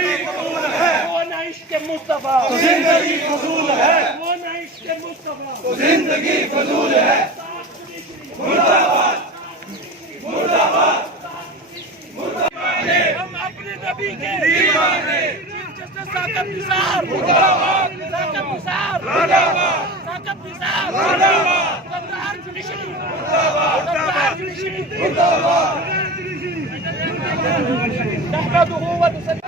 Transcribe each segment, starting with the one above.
زندگی فضول ہے، وہ نہ عشق مصطفیٰ، تو زندگی فضول ہے، وہ نہ عشق مصطفیٰ، تو زندگی فضول ہے۔ مرد آباد، مرد آباد، ہم اپنے نبی کے دیوانے، جسٹس ثاقب نثار، مرد آباد، ثاقب نثار، مرد آباد، ثاقب نثار، مرد آباد، قبرہار جوڈیشری، مرد آباد، قبرہار جوڈیشری، مرد آباد۔ نحمده ونصلي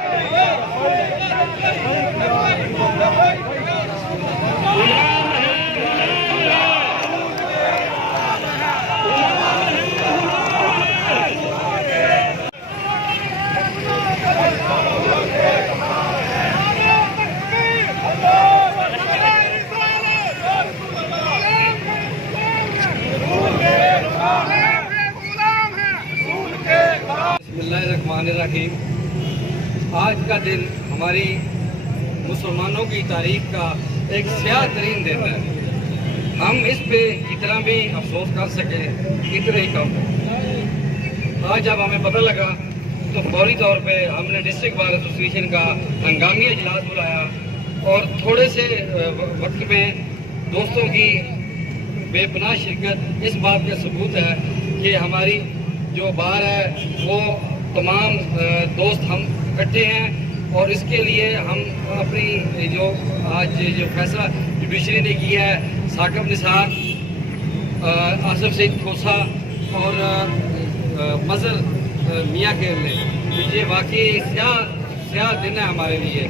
بسم اللہ الرحمن الرحیم۔ آج کا دن ہماری مسلمانوں کی تاریخ کا ایک سیاہ ترین دن ہے۔ ہم اس پہ جتنا بھی افسوس کر سکیں اتنا ہی کم ہے۔ آج جب ہمیں پتہ لگا تو فوری طور پہ ہم نے ڈسٹرکٹ بار ایسوسیشن کا ہنگامی اجلاس بلایا اور تھوڑے سے وقت میں دوستوں کی بے پناہ شرکت اس بات کا ثبوت ہے کہ ہماری جو بار ہے وہ تمام دوست ہم اکٹھے ہیں، اور اس کے لیے ہم اپنی جو آج جو فیصلہ جوڈیشری نے کیا ہے، ثاقب نثار، آصف سعید کھوسا اور مظہر میاں کے نے، یہ واقعی سیاہ دن ہے ہمارے لیے۔